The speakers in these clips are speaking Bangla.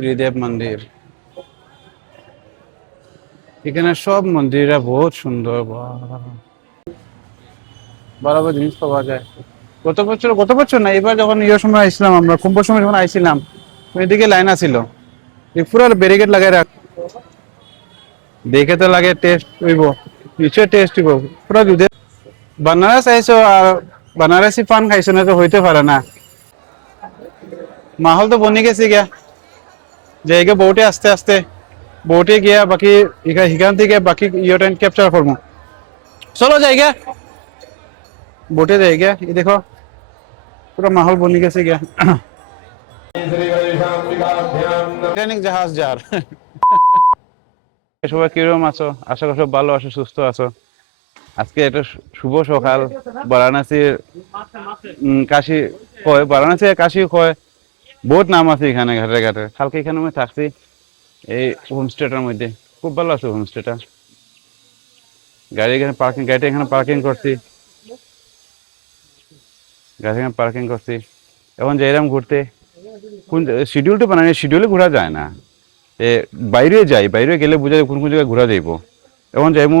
ত্রিদেব মন্দির। এখানে সব মন্দিররা বহুত সুন্দর, ভালো জিনিস পাওয়া যায়। গত বছর না, এবার যখন ইয়ের সময় আইছিলাম, আমরা কুম্ভর সময় যখন আইছিলাম, এদিকে লাইন আছিল, পুরো ব্যারিকেড লাগাই রাখ, দেখে তো লাগে টেস্ট হইব, নিশ্চয় টেস্ট হইব পুরো দুধের। বানারস আইছো আর বানারসি পান খাইছো না তো হইতে পারে না। মাহল তো বনি গেছে গিয়া, জায়গা বোটে আস্তে আস্তে বোটে গিয়া বাকি এখান থেকে বাকি ইয়েটা ক্যাপচার করবো। চলো জায়গা বোটে জায়গা, এই দেখো পুরো মাহল বনি গেছে গিয়া। টাইটানিক জাহাজ যার। সবাই কিরকম আছো? আশা করি সব ভালো আছো, সুস্থ আছো। আজকে একটা শুভ সকাল। বারাণসীর কাশী কয়, বারাণসী কাশী কয়, বহুত নাম আছে এখানে ঘাটে ঘাটে। কালকে এখানে আমি থাকছি এই হোমস্টেটার মধ্যে, খুব ভালো আছে হোমস্টেটা। গাড়িটা এখানে পার্কিং করছি, গাড়ি এখানে পার্কিং করছি। এখন যাইলাম ঘুরতে, কোন শিডিউলটা বানানি, শিডিউলে ঘোরা যায় না। বাইরে যাই, বাইরে গেলে বোঝা যায় কোন কোন জায়গায় ঘোরা যাইব। এখন যাইমু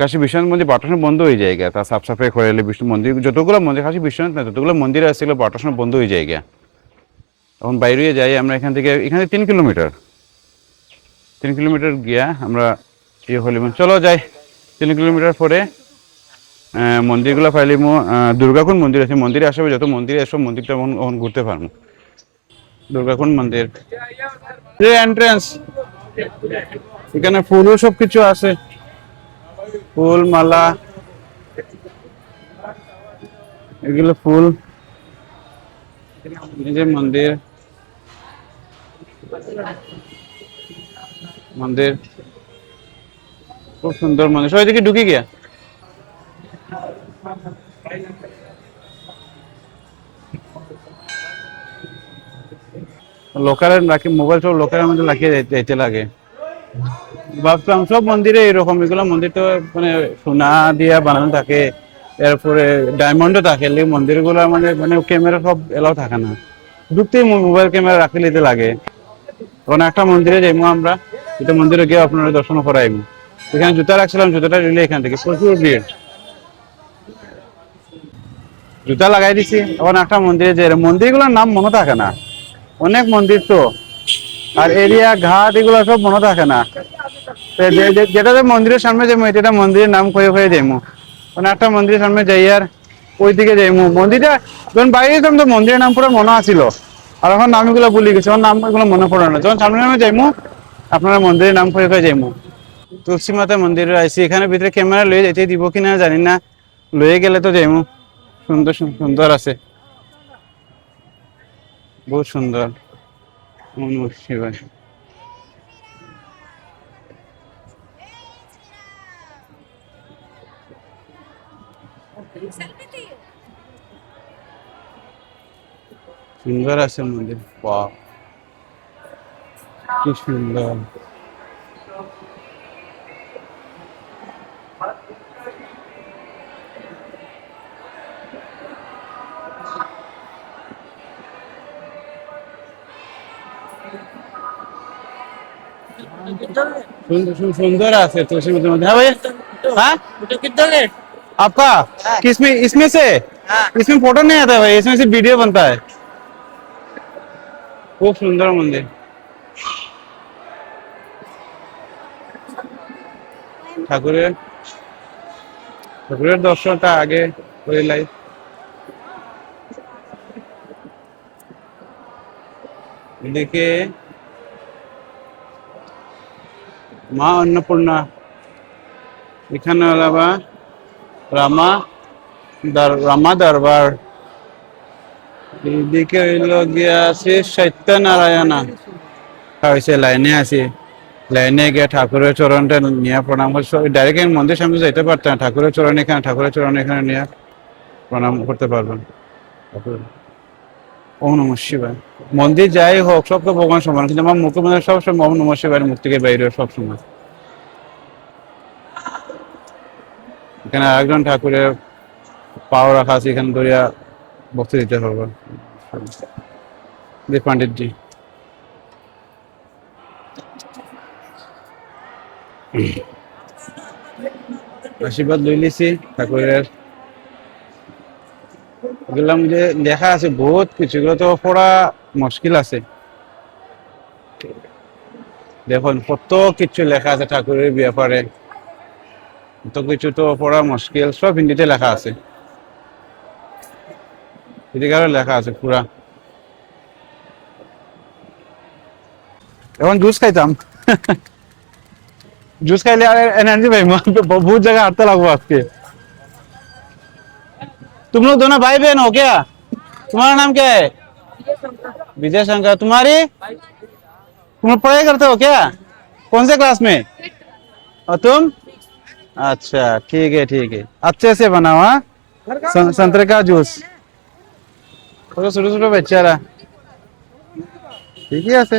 কাশী বিশ্বনাথ মন্দির 12টার সময় বন্ধ হয়ে যায় গিয়া, তা সাফ সাফাই করে এলে বিষ্ণু মন্দির যতগুলো মন্দির, কাশী বিশ্বনাথ না যতগুলো মন্দির আসছিল 12টার সময় বন্ধ হয়ে যায় গিয়া। এখন বাইরে যাই আমরা এখানে 3 কিলোমিটার, 3 কিলোমিটার গিয়া আমরা ইয়ে হলিম, চলো যাই। 3 কিলোমিটার পরে মন্দিরগুলো পাইলিমু। দুর্গাকুণ্ড মন্দির আছে, মন্দিরে আসবে যত মন্দির এসব মন্দিরটা ঘুরতে পারবো। দুর্গাকুণ্ড মন্দির যে এন্ট্রেন্স, এখানে ফুলও সবকিছু আছে, ফুল মালা, এগুলো ফুল। এই যে মন্দির, মন্দির খুব সুন্দর মন্দির। সবাই দিকে ঢুকে গিয়া লোকারের রাখি, মোবাইল সব লোকারের মধ্যে রাখিয়ে যাইতে লাগে। ভাবতাম সব মন্দিরে এরকম, এগুলো মন্দির তো মানে সোনা দিয়া বানানো থাকে, এরপরে ডায়মন্ডও থাকে, মন্দির গুলো মানে মানে ক্যামেরা সব এলাও থাকে না, ঢুকতেই মোবাইল ক্যামেরা রাখতে নিতে লাগে। তখন একটা মন্দিরে যাইবো আমরা, এটা মন্দিরে গিয়ে আপনারা দর্শন করাইবো। এখানে জুতা রাখছিলাম, জুতাটা নিলে এখান থেকে প্রচুর ভিড়, জুতা লাগাই দিছি। এখন একটা মন্দিরে যে মন্দিরগুলোর নাম মনে থাকে না, অনেক মন্দির তো, আর এরিয়া ঘাট এগুলো সব মনে থাকে না। যেটা মন্দিরের সামনে যাবো এটা মন্দিরের নাম কয়ে হয়ে যাইমু, মানে একটা মন্দিরের সামনে যাই আর ওই দিকে যাইমু। মন্দিরটা যখন বাইরে যেতাম তো মন্দিরের নাম পুরো মনে আছিল, আর এখন নামগুলো ভুলে গেছি, আমার নাম এগুলো মনে পড়ে না। যখন সামনে নামে যাইমু আপনারা মন্দিরের নাম কয়ে হয়ে যাইমু। তুলসী মাতা মন্দিরে আইসি, এখানে ভিতরে ক্যামেরা লয়ে যেতে দিব কিনা জানি না, লয়ে গেলে তো যাইমু। সুন্দর সুন্দর আছে, বহুত সুন্দর। নমঃ শিবায়। সুন্দর আছে মন্দির, বাহ কি সুন্দর। सुंदर है तुलसी मध्य। हाँ भैया, हाँ कितना रेट आपका? किसमें, इसमें से? इसमें फोटो नहीं आता भाई, इसमें से वीडियो बनता है। खूब सुंदर मंदिर, ঠাকুরের ঠাকুরের দর্শনটা আগে করে লাই। এদিকে মা অন্নপূর্ণা, এখানে আলাবা রামা রামা দরবার, এদিকে হইল গিয়া আছে সত্যনারায়ণা। হয়েছে লাইনে আছি, লাইনে গিয়ে ঠাকুরের চরণটা নিয়ে প্রণাম করছে। ডাইরেক্ট মন্দির সামনে যাইতে পারতাম, ঠাকুরের চরণ এখানে, ঠাকুরের চরণ এখানে নিয়ে প্রণাম করতে পারবেন। ওম নমঃ শিবায়। মন্দির যাই হোক সব তো ভগবান সমান, কিন্তু আমার মুখ্যমন্ত্রী সবসময় ওম নমঃ শিবায় মুখ থেকে বাইরে সবসময়। এখানে আরেকজন ঠাকুরের পাও রাখা আছে, এখানে ধরিয়া ভক্তি দিতে পারবো। পণ্ডিতজি আশীর্বাদ লই লিছি ঠাকুরের। বললাম যে লেখা আছে বহুত কিছু, এগুলো তো পড়া মুশকিল আছে। দেখুন কত কিছু লেখা আছে ঠাকুরের ব্যাপারে, কত কিছু তো পড়া মুশকিল, সব হিন্দিতে লেখা আছে, এদিকে লেখা আছে পুরা। এখন জুস খাইতাম। जूस खाई ले एनर्जी भाई, बहुत जगह हारता लागू आपके। तुम लोग दोनों भाई बहन हो क्या? तुम्हारा नाम क्या है? विजय शंकर। तुम्हारी? तुम लोग पढ़ाई करते हो क्या? कौन से क्लास में? और तुम? अच्छा ठीक है ठीक है, अच्छे से बनाओ हाँ। संतरे का जूस। छोटे छोटे बेचारा ঠিকই আছে,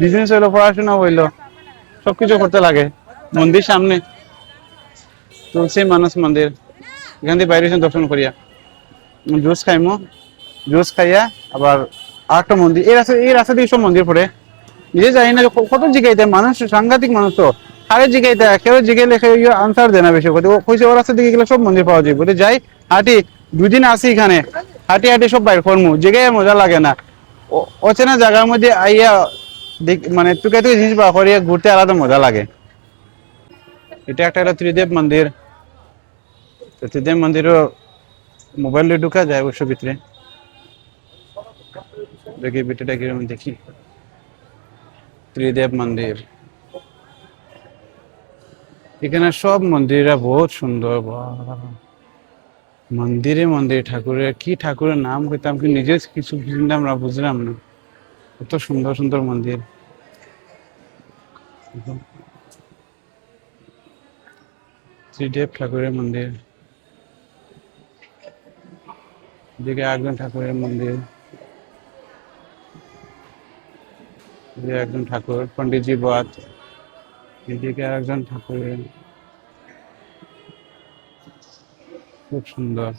বিজনেস হইলো পড়াশোনা হইলো সবকিছু করতে লাগে। মন্দির সামনে, তুলসী মানস মন্দির, এখান থেকে বাইরে দর্শন করিয়া জুস খাইমো, জুস খাইয়া আবার আরেকটা মন্দির, এই রাস্তা দিয়ে সব মন্দির পড়ে। নিজে জানি না কত জিগাইতে মানুষ, সাংঘাতিক মানুষ তো আরে জিগাইতে কেউ জিগাইলে আনসার দেয় না বেশি কথা, কইছে ও রাস্তা দিকে গেলে সব মন্দির পাওয়া যায়, বলে যাই হাঁটি 2 দিন আসি এখানে, হাঁটি হাঁটি সব বাইর করমু, জিগাই মজা লাগে না। অচেনা জায়গার মধ্যে আইয়া মানে টুকে টুকে জিনিস বা করিয়া ঘুরতে আলাদা মজা লাগে। এটা একটা হলো ত্রিদেব মন্দির, ত্রিদেব মন্দিরও মোবাইলে ঢুকা যায় অবশ্য ভিতরে, দেখি ভিতরটা কিরকম দেখি। ত্রিদেব মন্দির, এখানে সব মন্দিররা বহুত সুন্দর। মন্দিরে মন্দির ঠাকুরের, কি ঠাকুরের নাম কইতাম কি নিজে কিছু চিনতাম না, বুঝলাম না, কত সুন্দর সুন্দর মন্দির। ত্রিদেব ঠাকুরের মন্দির, এদিকে একজন ঠাকুরের মন্দির, একজন ঠাকুর পন্ডিতজি বাদ, এদিকে একজন ঠাকুরের, খুব সুন্দর।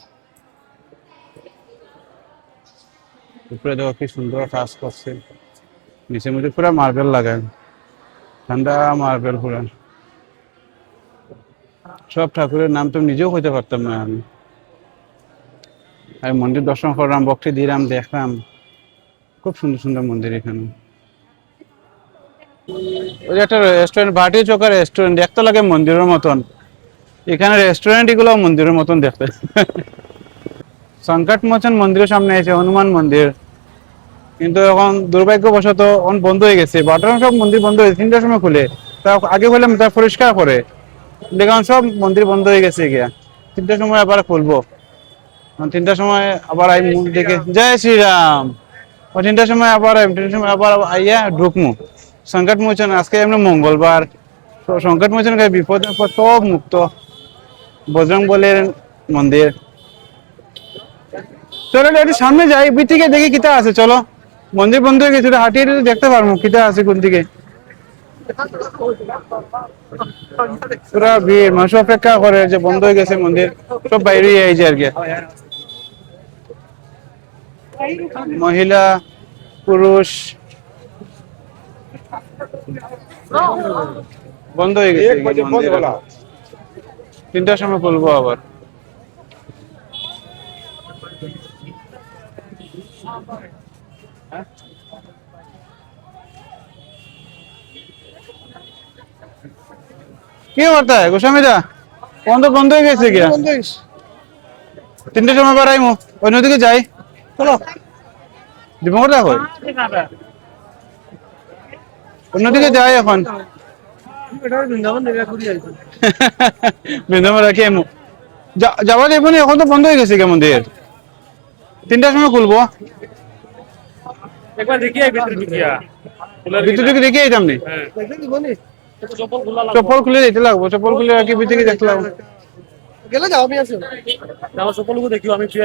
উপরে দেখো কি সুন্দর কাজ করছে, নিচের মধ্যে পুরা মার্বেল লাগায়, ঠান্ডা মার্বেল পুরা। সব ঠাকুরের নাম তো নিজেও হইতে পারতাম না আমি, আর মন্দির দর্শন করলাম, ভক্তি দিলাম, দেখলাম, খুব সুন্দর সুন্দর মন্দির এখানে। ওই একটা রেস্টুরেন্ট, ভাটি চোখের রেস্টুরেন্ট, দেখতে লাগে মন্দিরের মতন, এখানে রেস্টুরেন্ট এগুলো মন্দিরের মতন দেখতে। সংকট মোচন মন্দিরের সামনে আছে হনুমান মন্দির, কিন্তু এখন দুর্ভাগ্যবশত বন্ধ হয়ে গেছে, বর্তমান সব মন্দির বন্ধ হয়েছে, 3টার সময় খুলে, তা আগে হলে তা পরিষ্কার করে, দেখুন সব মন্দির বন্ধ হয়ে গেছে গিয়া, 3টার সময় আবার খুলবো, 3টার সময় আবার আই মুখ দেখে জয় শ্রীরাম, 3টার সময় আবার 3টার সময় আবার আইয়া ঢুকমু সংকট মোচন। আজকে এমনি মঙ্গলবার, সংকট মোচন বিপদ সব মুক্ত, বজরং বলের মন্দির। চলো একটু সামনে যাই, বিটিকে দেখি কিতা আছে, চলো মন্দির বন্ধ হয়ে গেছে, হাঁটিয়ে দেখতে পারবো কিতা আছে কোন দিকে। পুরা ভিড়, মানুষ অপেক্ষা করে যে বন্ধ হয়ে গেছে মন্দির, সব বাইরে এই যে আর কি, মহিলা পুরুষ বন্ধ হয়ে গেছে মন্দির, 3টার সময় খুলবো আবার। কি করতে হয় গোস্বামীদা, বন্ধ হয়ে গেছে গিয়া, 3টার সময় আবার আইমু, অন্যদিকে যাই, চলো দীপঙ্কর দেখো অন্যদিকে যাই এখন। বৃন্দাবন রাখি আইমু, যাওয়া যাবো না, এখন তো বন্ধ হয়ে গেছে গিয়া মন্দির, 3টার সময় খুলবো, একবার দেখি ভিতরে দেখে আইতাম নি, চপ্পল খুলে দিতে লাগবো, চপ্পল খুলে রাখি ভিতরে দেখতে লাগবো।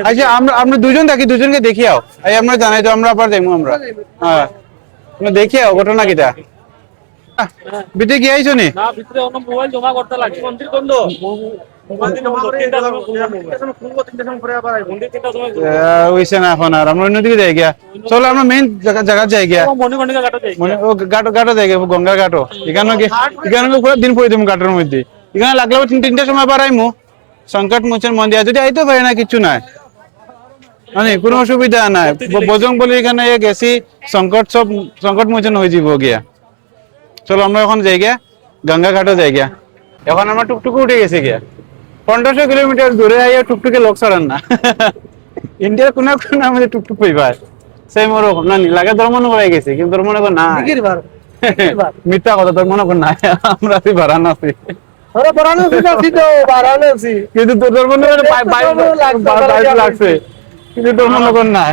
আচ্ছা আমরা দুজন থাকি, দুজনকে দেখি আও, আমরা জানাই তো আমরা আবার যাইমু, আমরা হ্যাঁ দেখি আও ঘটনা কিটা। ভিতরে কি আইছো নি? না ভিতরে অন্য মোবাইল জমা করতে লাগে, মন্দির বন্ধ, হইছে না এখন আর আমরা অন্যদিকে যাই গিয়া। চলো আমরা মেইন জায়গা যাই গিয়া, মানে ও ঘাটো যাই গিয়া, গঙ্গার ঘাটো। এখানে পুরো দিন পড়ে দিব ঘাটের মধ্যে। এখানে লাগলে 3টা সময় পারাইমু। সংকট মোচন মন্দির যদি আইতে পারে না, কিছু নাই, মানে কোনো অসুবিধা নাই। বজরং বলি এখানে গেছি, সংকট মোচন হয়ে যাব গিয়া। চলো আমরা এখন যাই গিয়া, গঙ্গা ঘাটও যাই গিয়া। এখন আমরা টুকটুকে উঠে গেছি গিয়া। 1500 কিলোমিটার দূরে আইয়া টুকটুকে লোক সরান না। ইন্ডিয়ার কোন আমাদের টুকটুক পাইবার সেই মোর না লাগে ধর্ম করাই গেছে, কিন্তু ধর্ম না মিথ্যা কথা, ধর্ম নাই। আমরা বারাণসী, কিন্তু তোর ধর্ম লাগছে, কিন্তু ধর্ম নাই।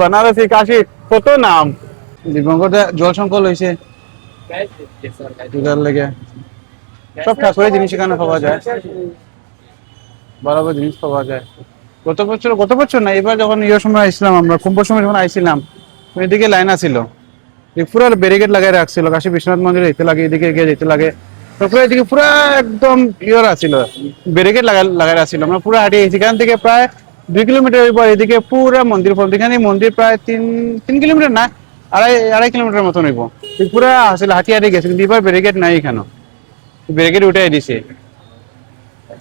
বানারসি, কাশী, কত নাম। দিবঙ্গতে জল সংকল হয়েছে লেগে, সব ঠাকুরের জিনিস এখানে পাওয়া যায়, বরাবর জিনিস পাওয়া যায়। গত বছর না, এবার যখন ইয়ের সময় আসলাম, আমরা কুম্ভ সময় যখন আইছিলাম, এদিকে লাইন আছিল, পুরো ব্যারিকেড লাগাই রাখছিল। কাশী বিশ্বনাথ মন্দিরে যেতে লাগে, এদিকে গিয়ে যেতে লাগে, তারপরে এদিকে পুরো একদম ইয়ের আছিল, ব্যারিকেড লাগাই রাখছিল। আমরা পুরো হাঁটিয়ে গেছি, এখান থেকে প্রায় 2 কিলোমিটার পর এদিকে পুরো মন্দির পর্যন্ত। এখানে মন্দির প্রায় 3 কিলোমিটার না, আড়াই কিলোমিটার মতন হইব। পুরো আসলে হাঁটিয়ে হাঁটিয়ে গেছে, কিন্তু এবার ব্যারিকেড নাই এখানে, ব্যারিকেড উঠাই দিছে।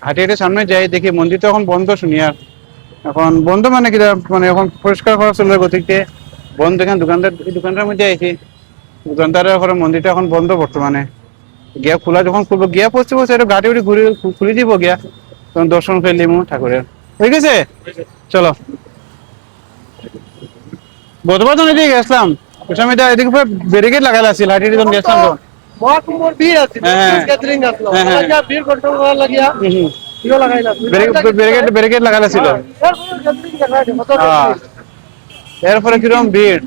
হাঁটিয়ে হাঁটিয়ে সামনে যাই, দেখি মন্দির তো এখন বন্ধ শুনি। আর এখন বন্ধ মানে কি, মানে এখন পরিষ্কার করা চলে গতিকে বন্ধ। এখানে দোকানটার মধ্যে আইছি, দোকানদারের ঘরে মন্দিরটা এখন বন্ধ বর্তমানে। গিয়া খোলা যখন খুলবো, গিয়া পৌঁছে একটু ঘাটি উঠি ঘুরে খুলে দিব গিয়া, তখন দর্শন করে নিবো ঠাকুরের। ঠিক আছে, চলো। গতবার তো এদিকে গেছিলাম, ওই সময় এদিকে পুরো ব্যারিকেড লাগাই আছিল, হাঁটি যখন গেছিলাম তখন। ব্যারিকেড লাগাই ছিল, এরপরে কিরকম ভিড়।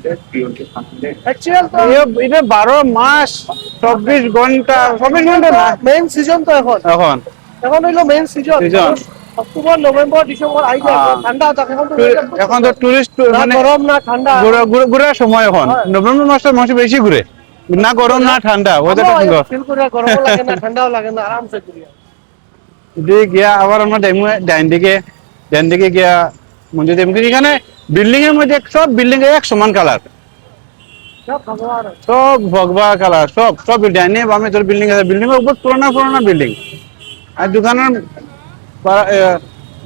এটা 12 মাস 24 ঘন্টা, 24 ঘন্টা না, মেইন সিজন তো এখন এখন এখন হইলো main season. October November December I যায়, ঠান্ডা থাকে এখন তো টুরিস্ট মানে গরম না ঠান্ডা, ঘুরার সময়। এখন নভেম্বর মাসটা মানুষ বেশি ঘুরে, না গরম না ঠান্ডা, ওয়েদারটা সুন্দর। ফিল করে গরমও লাগে না ঠান্ডাও লাগে না, আরামসে ঘুরি। দিয়ে গিয়া আবার আমরা ডাইন দিকে গিয়া মন্দির দেখবো। এখানে বিল্ডিং এর মধ্যে সব বিল্ডিং এক সমান কালার, সব ভগবা কালার, সব ডাইনে বামে তোর বিল্ডিং আছে। বিল্ডিং এর উপর পুরানা বিল্ডিং। আর দোকানের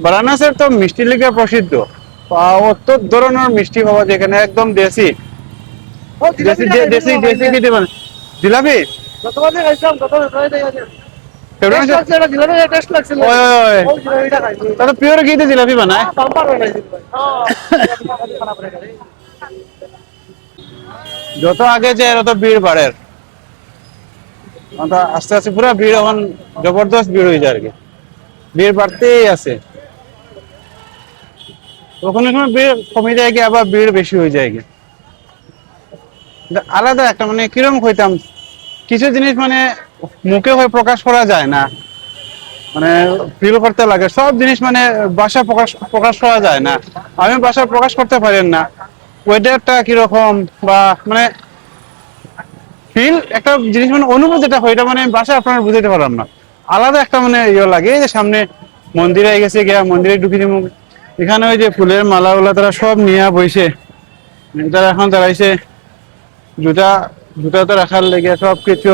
বারাণসীর তো মিষ্টি লিগে প্রসিদ্ধ, অত ধরনের মিষ্টি পাওয়া যায় এখানে, একদম দেশি জিলাপি। পিওর ঘিতে জিলাপি বানায়। যত আগে যায় তত ভিড় বাড়ে, আস্তে আস্তে পুরো ভিড় এখন জবরদস্ত ভিড় হয়ে যায় আর কি, ভিড় বাড়তেই আছে। কোনো সময় ভিড় কমে যায় কি, আবার ভিড় বেশি হয়ে যায় কি। আলাদা একটা মানে কিরকম হইতাম, কিছু জিনিস মানে মুখে হয়ে প্রকাশ করা যায় না, মানে ফিল করতে লাগে। সব জিনিস মানে ভাষা প্রকাশ করা যায় না। আমি ভাষা প্রকাশ করতে পারেন না, ওয়েদারটা কিরকম বা মানে ফিল একটা জিনিস মানে অনুভূতি যেটা হয়, এটা মানে ভাষা আপনারা বুঝাইতে পারলাম না। আলাদা একটা মানে ইয়ে লাগে। এই যে সামনে মন্দিরে গেছে গিয়া, মন্দিরে ঢুকে দিব। এখানে ওই যে ফুলের মালাগুলা তারা সব নিয়ে বইছে, তারা এখন দাঁড়াইছে জুতা তো রাখার লেগে সব কিছু,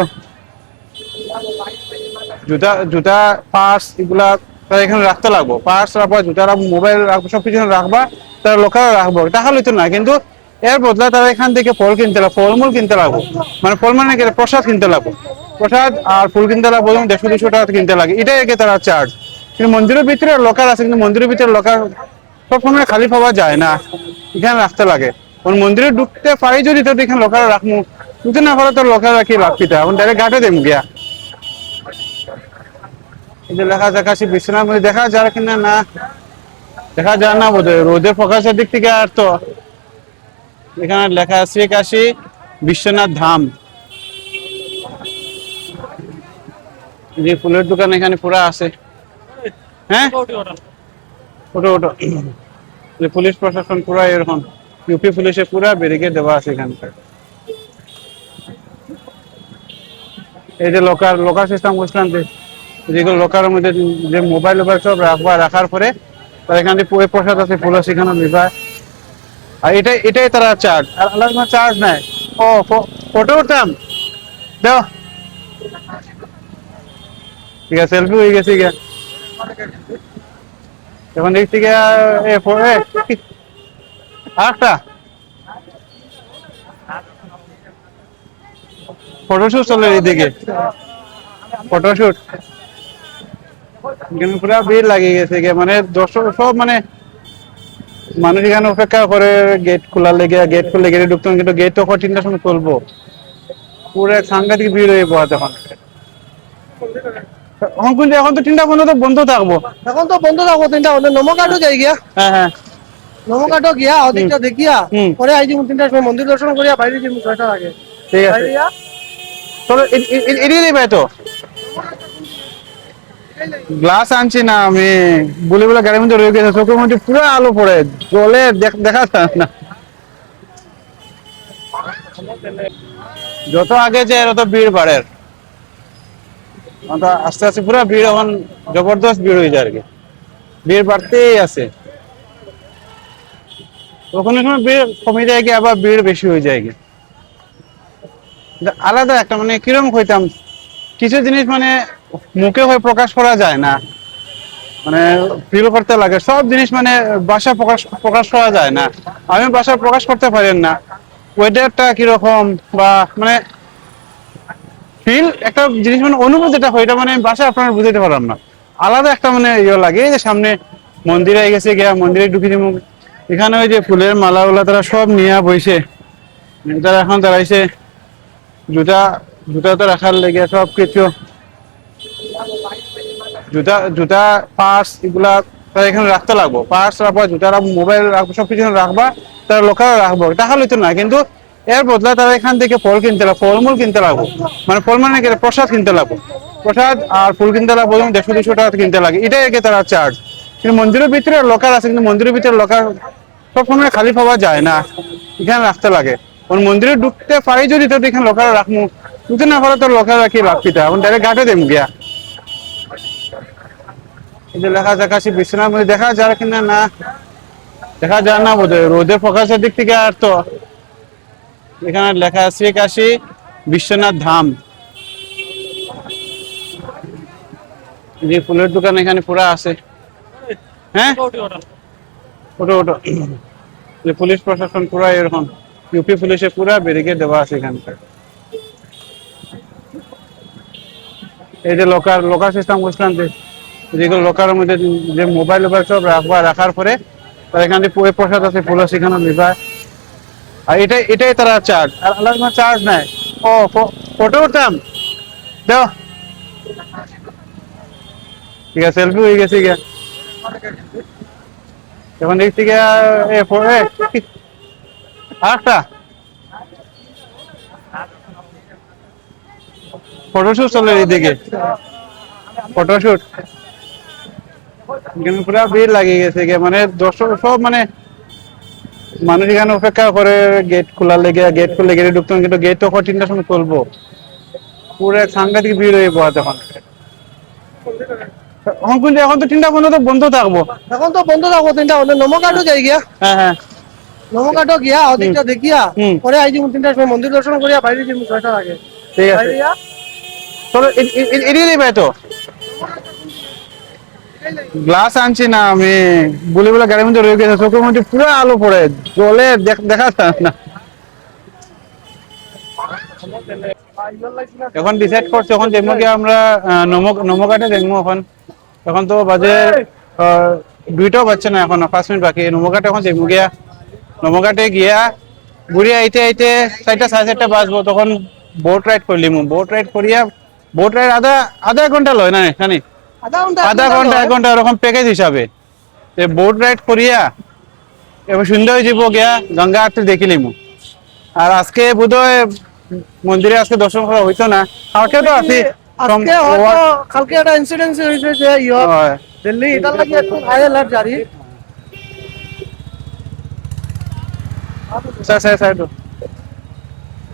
জুতা পার্স এগুলা তারা এখানে রাখতে লাগবো। পার্স রাখবা, জুতা রাখবো, মোবাইল রাখবো, সবকিছু রাখবা, তারা লোকাল রাখবো, টাকা লইতো না। কিন্তু এর বদলা তারা এখান থেকে ফলমূল কিনতে লাগবো, মানে ফল মানে প্রসাদ কিনতে লাগবো, প্রসাদ আর ফুল কিনতে লাগবো, 150-200 টাকা কিনতে লাগে, এটাই আগে তারা চার্জ। কিন্তু মন্দিরের ভিতরে লোকাল আছে, কিন্তু মন্দিরের ভিতরে লোকাল সবসময় খালি পাওয়া যায় না, এখানে রাখতে লাগে। মন্দিরে ঢুকতে পারি যদি তো এখানে লোকাল রাখবো, যদি না পারো তো লোকাল রাখি রাখতে, এখন ডাইরেক্ট ঘাটে দেব গিয়া। এই যে লেখা যায় কাশী বিশ্বনাথ মন্দির, দেখা যায় কিনা না দেখা যায় না বোধ হয়, রোদের প্রকাশের দিক থেকে। আর তো এখানে লেখা আছে কাশী বিশ্বনাথ ধাম। যে ফুলের দোকান এখানে পুরা আছে। হ্যাঁ, ওটো পুলিশ প্রশাসন পুরা এরকম, ইউপি পুলিশের পুরা ব্যারিকেড দেওয়া আছে এখানে। এই যে লোকাল সিস্টেম বুঝলাম যে যেগুলো লোকার মধ্যে যে মোবাইল সব রাখবা, রাখার পরে তার এখান থেকে প্রসাদ আছে ফুল সেখানে নিবা। আর এটাই তারা চার্জ, আর আলাদা চার্জ নাই। ও ফটো উঠতাম দাও, ঠিক আছে সেলফি হয়ে গেছে গিয়া। এখন দেখছি গিয়া আরেকটা ফটোশুট চলে এদিকে, ফটোশুট এখানে পুরা ভিড় লাগিয়ে গেছে গিয়া, মানে দর্শক সব মানে মানুষ এখানে অপেক্ষা করে গেট খোলার লেগে, গেট খুললে গেটে ঢুকতাম, কিন্তু গেট তো 3টার সময় খুলবো, পুরো সাংঘাতিক ভিড় হয়ে পড়া তখন। এখন কিন্তু এখন তো 3টা পর্যন্ত বন্ধ থাকবো। এখন তো বন্ধ থাকবো 3টা বন্ধ, নমকাটো যাই গিয়া, হ্যাঁ হ্যাঁ নমকাটো গিয়া ওদিকটা দেখিয়া হুম পরে আই যাবো 3টার সময়, মন্দির দর্শন করিয়া বাইরে যাবো 6টার আগে। ঠিক আছে, বাইরে যা চলো এড়িয়ে নেবে তো। গ্লাস আনছি না আমি, বলে বলে গাড়ির মধ্যে রয়ে গেছে, চোখের মধ্যে পুরো আলো পড়ে, জলে দেখা যায় না। যত আগে যায় তত ভিড় বাড়ে, আস্তে আস্তে পুরো ভিড় এখন জবরদস্ত ভিড় হয়ে যায় আর কি, ভিড় বাড়তেই আছে। ওখানে সময় ভিড় কমে যায় কি, আবার ভিড় বেশি হয়ে যায় কি, আলাদা একটা মানে কিরম হইতাম, কিছু জিনিস মানে মুখে হয়ে প্রকাশ করা যায় না, মানে ফিল করতে লাগে, সব জিনিস মানে ভাষা প্রকাশ করা যায় না। আমি ভাষা প্রকাশ করতে পারেন না ওয়েদারটা কিরকম, বা মানে ফিল একটা জিনিস মানে অনুভূতি যেটা হয়, এটা মানে ভাষা আপনারা বুঝাইতে পারলাম না, আলাদা একটা মানে ইয়ে লাগে। এই যে সামনে মন্দিরে গেছে গিয়া, মন্দিরে ঢুকে দিব, এখানে ওই যে ফুলের মালাগুলা তারা সব নিয়ে বইছে, তারা এখন দাঁড়াইছে জুতা, জুতা তো রাখার লেগে সব কিছু, জুতা জুতা পার্স এগুলা তারা এখানে রাখতে লাগবো, পার্স রাখবা, জুতা রাখবো, মোবাইল রাখবো, সবকিছু রাখবা, তারা লোকাল রাখবো, টাকা লইতো না, কিন্তু এর বদলে তারা এখান থেকে ফল কিনতে লাগবো, ফলমূল কিনতে লাগবো, মানে ফল মানে কি, প্রসাদ কিনতে লাগবো, প্রসাদ আর ফুল কিনতে লাগবো, 150-200 টাকা কিনতে লাগে, এটাই আর কি তারা চার্জ। কিন্তু মন্দিরের ভিতরে লোকাল আছে, কিন্তু মন্দিরের ভিতরে লোকাল সবসময় খালি পাওয়া যায় না, এখানে রাখতে লাগে। মন্দিরে ঢুকতে পারি যদি তো এখানে লোকাল রাখবো, ঢুকতে না পারে তো লোকাল রাখি রাখতে, এখন ডাইরেক্ট ঘাটে দেব গিয়া। এই যে লেখা দেখাচ্ছি বিশ্বনাথ মন্দির, দেখা যায় কিনা না দেখা যায় না বোধ হয়, রোদের প্রকাশের দিক থেকে। আর তো এখানে লেখা আছে কাশী বিশ্বনাথ ধাম, যে ফুলের দোকান এখানে পুরা আছে। হ্যাঁ ওটো ওটো, যে পুলিশ প্রশাসন পুরা এরকম, ইউপি পুলিশে পুরা ব্যারিকেড দেওয়া আছে এখানে। এই যে লোকার সিস্টেম বুঝলাম, যে যেগুলো লোকার মধ্যে যে মোবাইল সব রাখবা, রাখার পরে তার এখান থেকে প্রসাদ আছে ফুল সেখানে নিবা। আর এটাই তারা চার্জ, আর আলাদা চার্জ নাই। ও ফটো উঠতাম দাও, ঠিক আছে সেলফি হয়ে গেছে গিয়া। এখন দেখছি গিয়া আরেকটা ফটোশুট চলে এদিকে, ফটোশুট এখানে পুরা ভিড় লাগিয়ে গেছে গিয়া, মানে দর্শক সব মানে মানুষ এখানে অপেক্ষা করে গেট খোলার লেগে, গেট খুললে গেটে ঢুকতাম, কিন্তু গেট তো 3টার সময় খুলবো, পুরো সাংঘাতিক ভিড় হয়ে পড়া তখন। এখন তো 3টা পর্যন্ত বন্ধ থাকবো। এখন তো বন্ধ থাকবো 3টা বন্ধ, নমকাটো যাই গিয়া, হ্যাঁ হ্যাঁ নমকাটো গিয়া ওদিকটা দেখিয়া হুম পরে আই যাবো 3টার সময়, মন্দির দর্শন করিয়া বাইরে যাবো 6টার আগে। ঠিক আছে, বাইরে যা চলো এড়িয়ে নেবে তো। গ্লাস আনছি না আমি, বলে বলে গাড়ির মধ্যে রয়ে গেছে, চোখের মধ্যে পুরো আলো পড়ে, জলে দেখা যায় না। এখন ডিসাইড করছি, এখন দেখবো কি আমরা নমঘাটে দেখবো এখন। এখন তো বাজে 2টাও বাজছে না, এখন 5 মিনিট বাকি। নমঘাটে এখন দেখবো গিয়া, নমঘাটে গিয়া ঘুরে আইতে আইতে 4টা 4:30 বাজবো, তখন বোট রাইড করলিম, বোট রাইড করিয়া, বোট রাইড আধা 1 ঘন্টা লয় না এখানে, আধা ঘন্টা 1 ঘন্টা এরকম প্যাকেজ হিসাবে। বোট রাইড করিয়া এবার সুন্দর হয়ে যাবো গিয়া, গঙ্গা আরতি দেখিলিম। আর আজকে বোধহয় মন্দিরে আজকে দর্শন করা হইতো না, কালকে তো আছি। আজকে হয়তো কালকে একটা ইনসিডেন্ট হয়েছে যে দিল্লি এটার লাগে একটু হাই অ্যালার্ট জারি।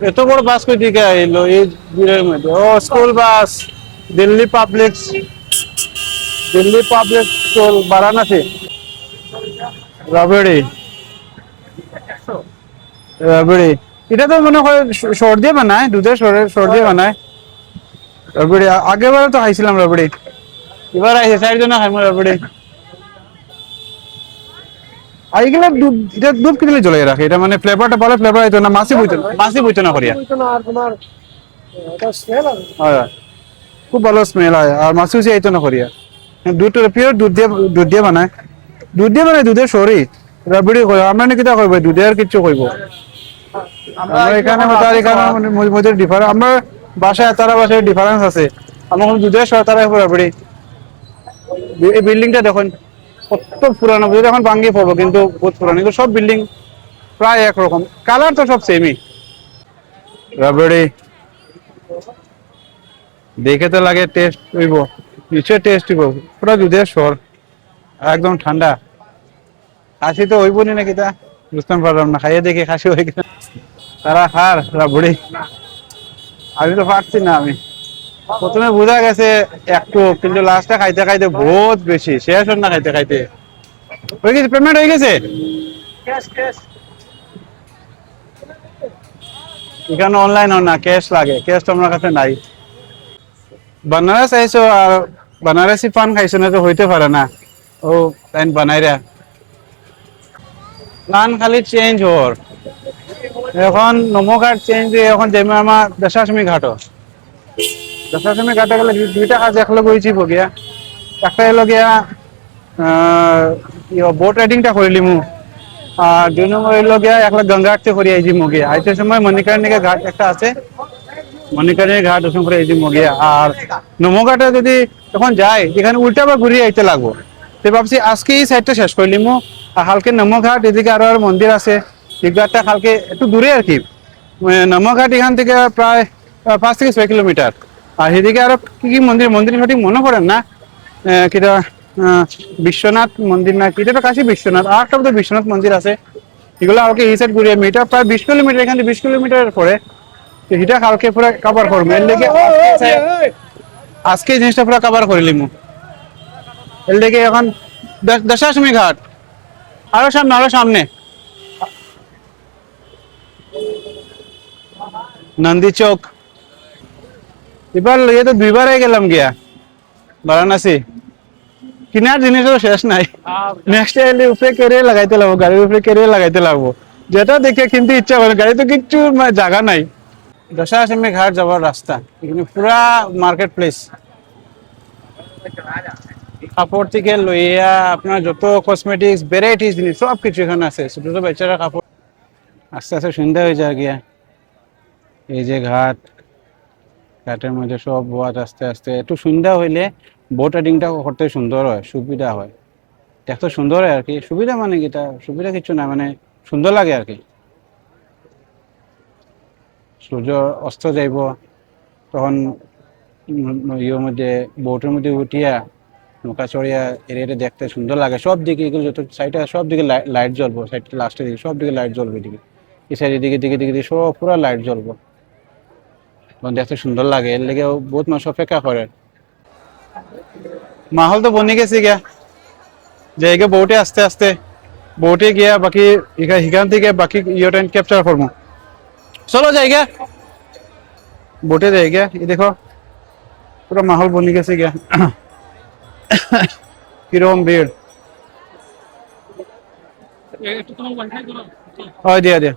এত বড় বাস কই দিকে আইলো এই ভিড়ের মধ্যে? ও school bus, Delhi public Delhi public school Varanasi rabri rabri এটা তো মনে হয় সর দিয়ে বানায়, দুধের সর দিয়ে বানায় রাবড়ি। আগেবারও তো খাইছিলাম রাবড়ি, এবার আইছে 4 জন খাইমু রাবড়ি। আর এগুলা দুধ, এটা দুধ কিনলে চলে রাখে, এটা মানে ফ্লেভারটা ভালো ফ্লেভার আইতো না, মাছি বইতো না করিয়া। ওইটা না আর তোমার এটা স্মেল আছে। হয় খুব ভালো স্মেল হয়, আর মাছি উচি আইতো না করিয়া। দুধ পিওর দুধ দিয়ে বানায়, দুধের সরি রাবড়ি কই। আমরা নাকি তা কইব দুধের কিচ্ছু কইব। আমরা এখানে তার এখানে মধ্যে ডিফারেন্স, আমরা বাসায় তারা বাসায় ডিফারেন্স আছে। আমার দুধের সর তারা রাবড়ি। এই বিল্ডিংটা দেখুন কত পুরানো, বুঝলি এখন ভাঙ্গিয়ে পড়বো কিন্তু বহুত পুরানো, কিন্তু সব বিল্ডিং প্রায় একরকম, কালার তো সব সেমই। রাবড়ি দেখে তো লাগে টেস্ট হইব, নিশ্চয় টেস্ট হইব, পুরো দুধের সর, একদম ঠান্ডা। খাসি তো হইব নি নাকি তা বুঝতে পারলাম না, খাইয়ে দেখে খাসি হয়ে গেছে। তারা খার রাবড়ি, আমি তো পারছি না। আমি প্রথমে বোঝা গেছে একটু, কিন্তু লাস্টে খাইতে খাইতে বহুত বেশি, শেষ হল না খাইতে খাইতে। হয়ে গেছে, পেমেন্ট হয়ে গেছে। এখানে অনলাইন হয় না, ক্যাশ লাগে, ক্যাশ তো আমার কাছে নাই। বানারস আইসো আর বানারসি পান খাইছো না তো হইতে পারে না। ও তাই বানাইরা প্লান খালি চেঞ্জ হওয়ার, এখন নমো ঘাট চেঞ্জ দিয়ে এখন যেমন আমার দশাশ্রমী ঘাটও, দশাশ্রমী ঘাটে গেলে দুইটা কাজ একলগে হয়েছি গিয়া। একটা এলো গিয়া বোট রাইডিংটা করিলি মু, আর 2 নম্বর এলো গিয়া একলা গঙ্গা আরতি করি আইছি মুগিয়া। আইতে সময় মণিকর্ণিকা ঘাট একটা আছে, মণিকর্ণিকা ঘাট ওসম করে আইছি মুগিয়া। আর নমো ঘাটে যদি তখন যাই এখানে উল্টা বা ঘুরিয়ে আইতে লাগবো, তো ভাবছি আজকে এই সাইডটা শেষ করলি মু। আর কালকে নমো ঘাট, এদিকে আরো মন্দির আছে, এই ঘাটটা কালকে একটু দূরে আর কি। নমো ঘাট এখান থেকে প্রায় 5 থেকে 6 কিলোমিটার। আর এদিকে আরো কি কি মন্দির, সঠিক মনে করেন না, কিটা বিশ্বনাথ মন্দির না কি, এটা কাশি বিশ্বনাথ, আর একটা বোধহয় বিশ্বনাথ মন্দির আছে। এগুলো আমাকে এই সাইড ঘুরিয়ে, এটা প্রায় 20 কিলোমিটার, এখান থেকে 20 কিলোমিটার পরে। তো এটা কালকে পুরো কভার করবো, এর লেগে আজকে জিনিসটা পুরো কভার করিলি মু। এর লেগে এখন দশাশ্রমী ঘাট আরো সামনে নন্দী চৌক। এবার লইয়ে তো 2 বারে গেলাম গিয়া বারাণসী, কিনার জিনিসও শেষ নাই। নেক্সট এলে উপরে কেরিয়ে লাগাইতে লাগবো, গাড়ির উপরে কেরিয়ে লাগাইতে লাগবো, যেটা দেখে কিনতে ইচ্ছা করে, গাড়ি তো কিচ্ছু জায়গা নাই। দশাশ্রমী ঘাট যাওয়ার রাস্তা, এখানে পুরা মার্কেট প্লেস, কাপড় থেকে লইয়া আপনার যত কসমেটিক্স ভ্যারাইটিস জিনিস সব কিছু এখানে আছে, ছোট ছোট বাচ্চারা কাপড়। আস্তে আস্তে সন্ধ্যা হয়ে যায় গিয়া, এই যে ঘাট, ঘাটের মধ্যে সব বোয়াত আস্তে আস্তে একটু সন্ধ্যা হইলে বোট রাইডিংটা করতে সুন্দর হয়, সুবিধা হয়, দেখতে সুন্দর হয় আর কি। সুবিধা মানে কি, তা সুবিধা কিছু না, মানে সুন্দর লাগে আর কি। সূর্য অস্ত যাইব তখন ইয়ের মধ্যে, বোটের মধ্যে উঠিয়া নৌকা চড়িয়া এরিয়াটা দেখতে সুন্দর লাগে। সব দিকে এগুলো যত সাইডে সব দিকে লাইট জ্বলবো, সাইড লাস্টের দিকে সব দিকে লাইট জ্বলবে, এদিকে এই সাইডের দিকে দিকে দিকে দিকে সব পুরো লাইট জ্বলবো, দেখতে সুন্দর লাগে। এর লেগে বহুত মানুষ অপেক্ষা করে। মাহল তো বনে গেছে গিয়া, জায়গা বোটে আস্তে আস্তে বোটে গিয়া বাকি এখান থেকে বাকি ইয়েটা ক্যাপচার করবো। চলো জায়গা বোটে জায়গা, এই দেখো পুরো মাহল বনে গেছে গিয়া। কিরকম ভিড় হয়, দিয়া দিয়া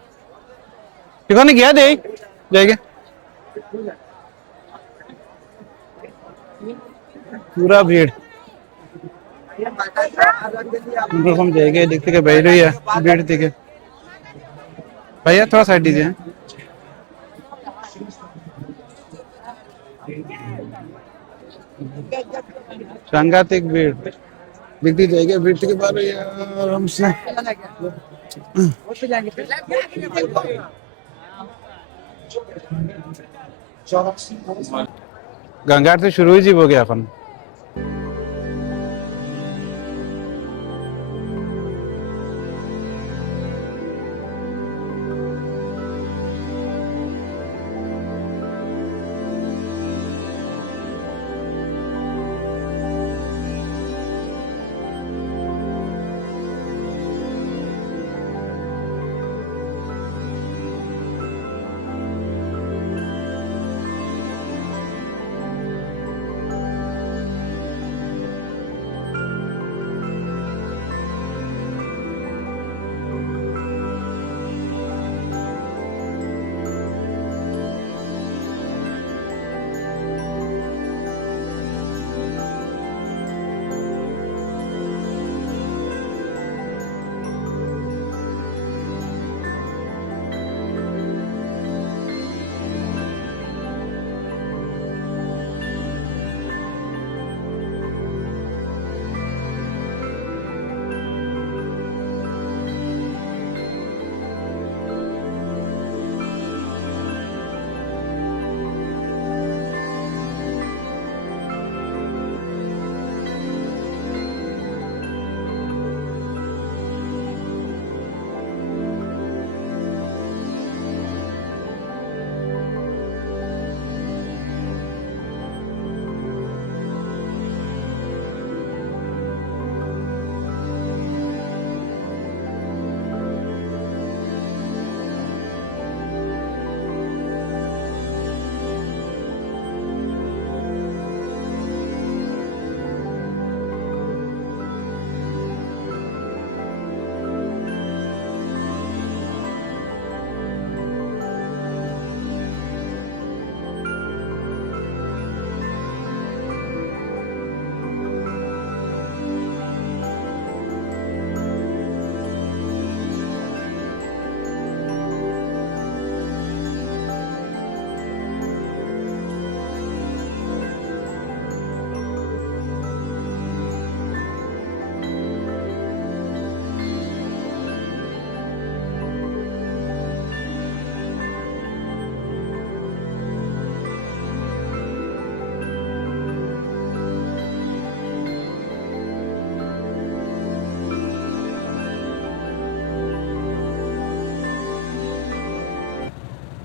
এখানে গিয়া দেই জায়গা, পুরা ভিড় এরকম জায়গায় দিক থেকে বাইরে হইয়া ভিড় থেকে। ভাইয়া थोड़ा साइड दीजिए। সাংঘাতিক ভিড়, দেখতে জায়গা ভিড় থেকে বার হইয়া আরামসে। গঙ্গা আরতি শুরু হয়ে যাব কি এখন।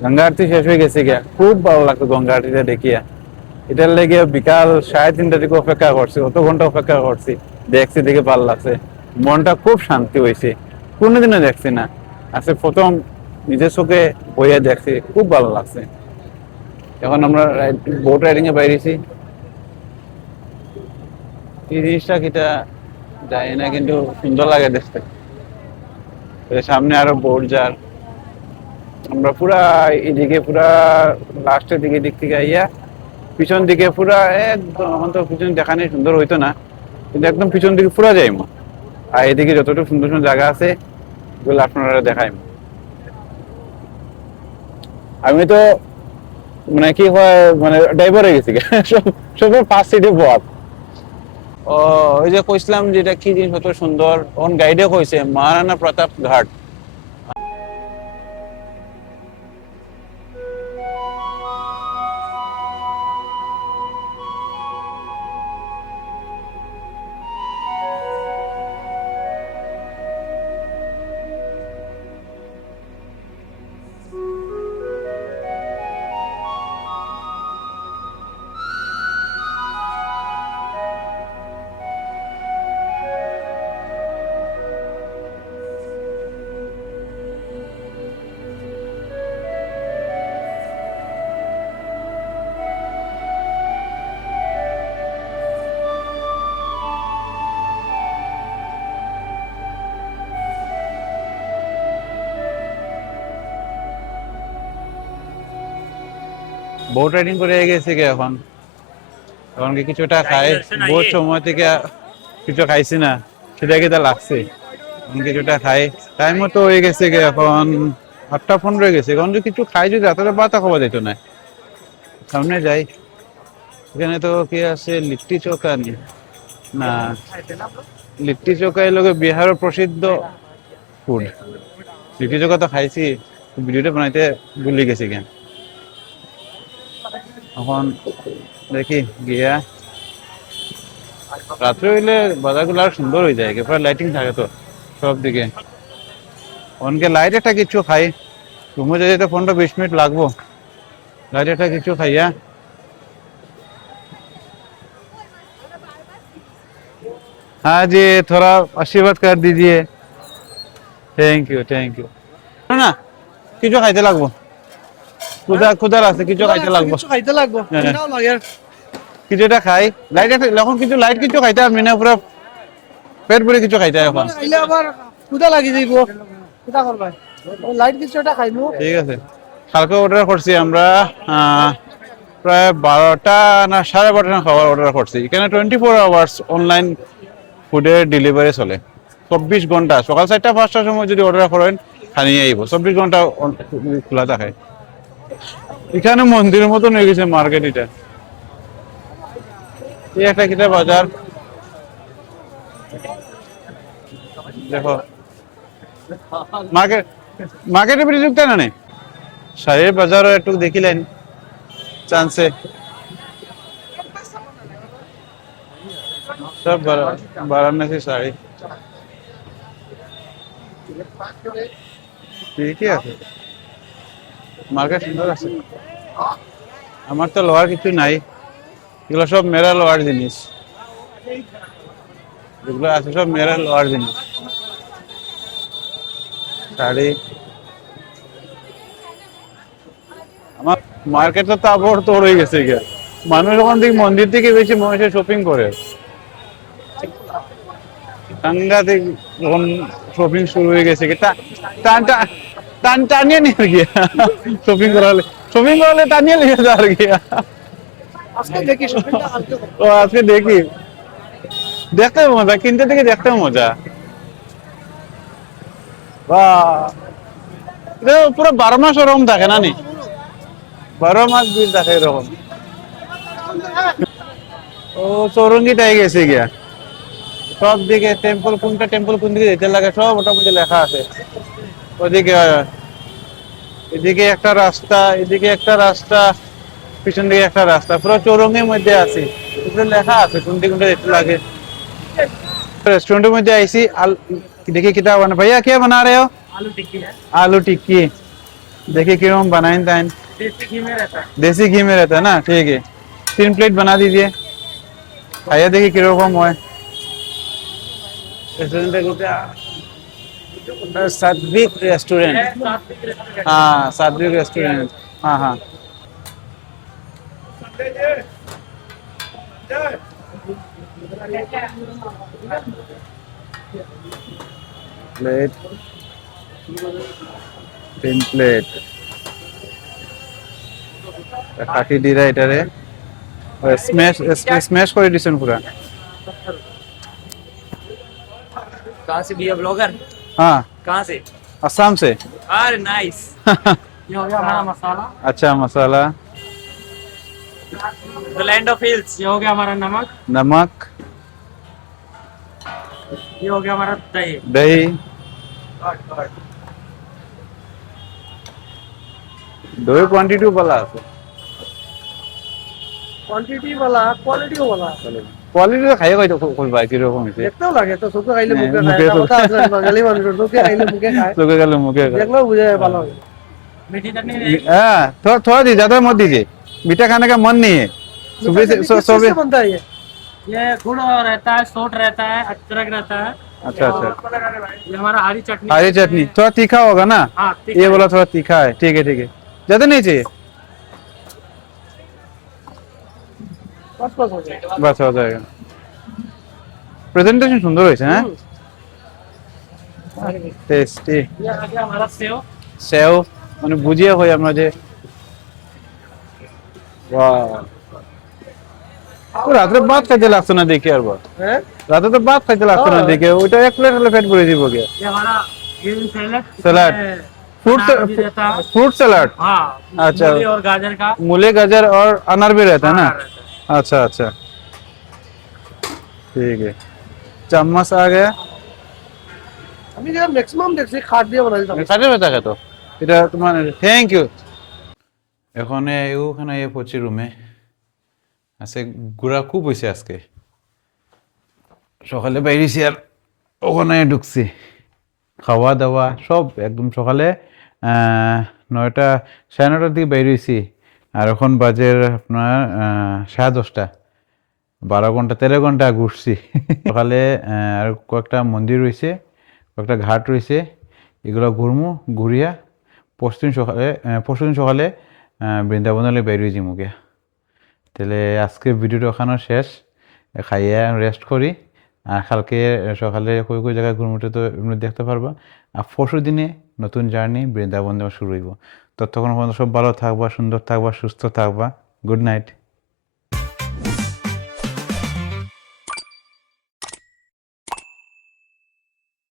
গঙ্গা আরতি শেষ হয়ে গেছে গিয়া, খুব ভালো লাগতো গঙ্গা আরতিটা দেখিয়া। এটার লেগে বিকাল 3:30 থেকে অপেক্ষা করছি, অত ঘন্টা অপেক্ষা করছি, দেখছি দেখে ভালো লাগছে, মনটা খুব শান্তি হয়েছে, কোনোদিনও দেখছি না, আজকে প্রথম নিজের চোখে বইয়ে দেখছি, খুব ভালো লাগছে। এখন আমরা বোট রাইডিং এ বাইরেছি, এই জিনিসটা কিটা জানি না, কিন্তু সুন্দর লাগে দেখতে। সামনে আরো বোট যার, আমরা পুরা এদিকে পুরা লাস্টের দিকে দিক থেকে আইয়া পিছন দিকে পুরা একদম, এখন তো পিছন দেখানি সুন্দর হইতো না, কিন্তু একদম পিছন দিকে পুরা যাইমু। আর এদিকে যতটুকু সুন্দর সুন্দর জায়গা আছে ওগুলো আপনারা দেখাইম। আমি তো মানে কি হয়, মানে ড্রাইভার হয়ে গেছি সবের ফার্স্ট সিটে বল। ও ওই যে কইছিলাম যেটা কি জিনিস কত সুন্দর, অন গাইডে কইছে মহারানা প্রতাপ ঘাট। বোট রাইডিং করে গেছে কি এখন, এখন কি কিছুটা খাই, বহুত সময় থেকে কিছু খাইছি না, সেটা কিটা লাগছে, এখন কিছুটা খাই। টাইমও তো হয়ে গেছে কি এখন 8:15 হয়ে গেছে, এখন যদি কিছু খাই, যদি রাতের ভাত খাওয়া যেত না। সামনে যাই, এখানে তো কি আছে, লিট্টি চোখা না, লিট্টি চোখা এই লোকে বিহারের প্রসিদ্ধ ফুড। লিট্টি চোখা তো খাইছি, ভিডিওটা বানাইতে ভুলে গেছি কেন। এখন দেখি গিয়া, রাত্রে হইলে বাজারগুলো আর সুন্দর হয়ে যায়, পুরো লাইটিং থাকে তো সব দিকে। অনকে লাইট একটা কিছু খাই, ঘুমে যেতে 15-20 মিনিট লাগবো, लाइट একটা কিছু খাইয়া। हाँ जी, थोड़ा आशीर्वाद कर दीजिए। Thank you thank you. না কিছু খাইতে লাগবো, ক্ষুধা লাগছে, কিছু খাইতে লাগবো, কিছু খাইতে লাগবো, কোনটাও লাগে কিছু একটা খাই। লাইট এখন কিছু লাইট কিছু খাইতে আমি না, পুরো পেট ভরে কিছু খাইতে এখন। খাইলে আবার ক্ষুধা লাগি যাইব, কিটা করবা, লাইট কিছু একটা খাইমু। ঠিক আছে, কালকে অর্ডার করছি আমরা প্রায় 12টা না 12:30 খাবার অর্ডার করছি। এখানে 24 আওয়ার্স অনলাইন ফুডের ডেলিভারি চলে, 24 ঘন্টা। সকাল 4টা-5টার সময় যদি অর্ডার করেন খানি আইব, 24 ঘন্টা খোলা থাকে। এখানে মন্দিরের মতন হয়ে গেছে মার্কেট। এটা এই একটা কিটা বাজার দেখো, মার্কেটের ভিতরে ঢুকতে না নেই, শাড়ির বাজারও একটু দেখিলেন চান্সে। সব বারাণসী শাড়ি ঠিকই আছে, মার্কেট সুন্দর আছে। আমার তো লোয়ার কিছু নাই, এগুলো সব মেরা লোয়ার জিনিস, যেগুলো আছে সব মেরা লোয়ার জিনিস। শাড়ি আমার মার্কেট তো তারপর তোর হয়ে গেছে গিয়া, মানুষ ওখান থেকে মন্দির থেকে বেশি মানুষে শপিং করে। সাংঘাতিক যখন শপিং শুরু হয়ে গেছে টানিয়ে নিয়ে গিয়া শপিং করালে টানিয়ে নিয়ে যাওয়ার গিয়া। আজকে দেখি শপিংটা আনতে হবে। ও আজকে দেখি, দেখতে মজা, কিনতে থেকে দেখতে মজা। বাহ, পুরো 12 মাস ওরকম থাকে না নি, 12 মাস ভিড় থাকে এরকম। ও চৌরঙ্গিটাই গেছে গিয়া, সব দিকে টেম্পল, কোনটা টেম্পল কোন দিকে যেতে লাগে সব মোটামুটি লেখা আছে। ওদিকে এদিকে একটা রাস্তা, এদিকে একটা রাস্তা, পিছন দিকে একটা রাস্তা, পুরো চৌরঙ্গির মধ্যে আছি, উপরে লেখা আছে কোন দিকে কোনটা যেতে লাগে। रेस्टोरेंट में ऐसी देखिए कितना बना, भैया क्या बना रहे हो? आलू टिक्की है। आलू टिक्की, देखिए किरम बनाए ताइन देसी घी में रहता है ना, ठीक है 3 प्लेट बना दीजिए। खाइए देखिए किरकम है। सात्विक रेस्टोरेंट, हाँ सात्विक रेस्टोरेंट, हाँ हाँ। प्लेट 3 প্লেট কাটি দিরা এটারে স্ম্যাশ স্ম্যাশ করে দিছেন পুরা। कहाँ से भैया ब्लॉगर? हाँ कहाँ से? असम से। अरे नाइस। ये हो गया हमारा मसाला, अच्छा मसाला, द लैंड ऑफ हिल्स। ये हो गया हमारा नमक, नमक, ये हो गया हमारा दही। दही, দই কোয়ান্টিটি বলা আছে, কোয়ান্টিটি वाला কোয়ালিটিও वाला কোয়ালিটি তো খাইয়ে কইতো কইবা কি রকম হইছে, দেখতেও লাগে তো, চোখে খাইলে হ্যাঁ, মুখে মুখে খায়, তো- কথা আছে বাঙালি মানুষের, চোখে খাইলে মুখে খায়, চোখে গেল মুখে গেল। দেখলেও বুঝে ভালো হয়। मीठी चटनी रहेगी। हाँ थोड़ा थोड़ा दी ज्यादा मत दीजिए, मीठा खाने का मन नहीं है। सुबह से किस चीज़ से सुबह बनता है ये? ये गुड़ रहता है, सोट रहता है, अदरक रहता है। अच्छा अच्छा। ये हमारा हरी चटनी। हरी चटनी थोड़ा तीखा होगा ना, हाँ, ये वाला थोड़ा तीखा है, ठीक है ठीक है, ज्यादा नहीं चाहिए, बस बस हो जाए। बस हो जाएगा। प्रेजेंटेशन सुंदर হয়েছে হ্যাঁ, টেস্টি। ये आ गया हमारा सेव। সেও মানে বুঝিয়ে হয় আমরা যে ওয়াও, ও রাতে ভাত খাইতে লাগছে না দেখে আর বাদ, हैं? রাতে তো ভাত খাইতে লাগছে না দেখে, ওইটা এক প্লেট হলে পেট ভরে দিব গিয়া। ये हमारा ग्रीन सैलेड। सलाद। फ्रूट अनार भी रहता है। फ्रूट सलाद, हाँ, अच्छा। मूली और गाजर का मूली गाजर और अनार भी रहता है ना, अनार रहता है। अच्छा अच्छा ठीक है। चम्मच आ गया, আমি যে ম্যাক্সিমাম দেখছি খাট দিয়ে বানাই দিতাম। খাটে ব্যথা খেত এটা তোমার, থ্যাংক ইউ। এখন ওখানে পড়ছি রুমে আছে, ঘোরা খুব হয়েছে আজকে, সকালে বাইরেছি আর ওখানে ঢুকছি, খাওয়া দাওয়া সব একদম সকালে 9টা 9:30টার দিকে বাইরেছি, আর এখন বাজে আপনার 10:30, 12 ঘন্টা 13 ঘন্টা ঘুরছি। সকালে আর কয়েকটা মন্দির রয়েছে, কয়েকটা ঘাট রয়েছে, এগুলো ঘুরমু, ঘুরিয়া পরশুদিন সকালে বৃন্দাবনলে বের হয়ে যাবো গিয়া। তাহলে আজকে ভিডিওটা ওখানে শেষ, খাইয়া রেস্ট করি, আর কালকে সকালে কই কই জায়গায় ঘুরমুটে তো এমনি দেখতে পারবা, আর পরশু দিনে নতুন জার্নি বৃন্দাবন দেওয়া শুরু হইব। ততক্ষণ পর্যন্ত সব ভালো থাকবা, সুন্দর থাকবা, সুস্থ থাকবা। Good night.